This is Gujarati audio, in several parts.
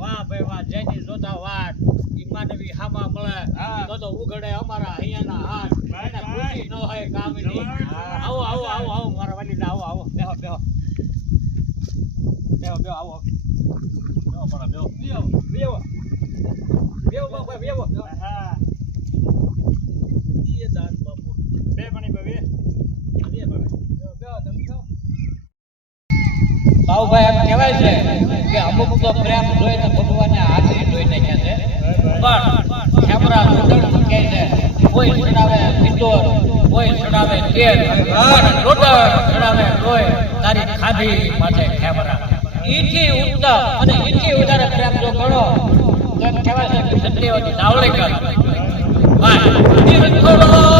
વાહ ભાઈ વાહ જેની જોતા વાત ઈ માનવી હામા મળે. તો તો ઉઘડે અમારા અહીંયાના હાથ. એને ખુશી ન હોય કામની. આવો આવો આવો આવો મારા વાલીડા આવો આવો. બેહો બેહો. બેહો બેહો આવો. બેહો મારા બેહો. બેહો બેહો. બેહો બાપા બેહો ઈ દાન બાપુ. બે પણ બે બે બેહો બેહો તમે બેહો. બાબુભાઈ એમ કહેવાય છે. અમુક તો પ્રેમ જોઈને ભગવાને હાથી જોઈને કહે છે. પણ ખેમરા લોટણ કહે છે? કોઈ ચડાવે પિત્તોર, કોઈ ચડાવે તેલ પણ લોટણ ચડાવે કોઈ તારી ખાધી માથે ખેમરા ઈથી ઉત્તમ અને ઈથી વધારે પ્રેમ જો કરો, તો કહેવાય છે કે સત્યવતી નાવડી ભાઈ તીર્થોડો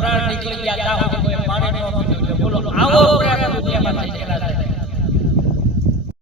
પ્રાણ નીકળી ગયા કોઈ પાણી ન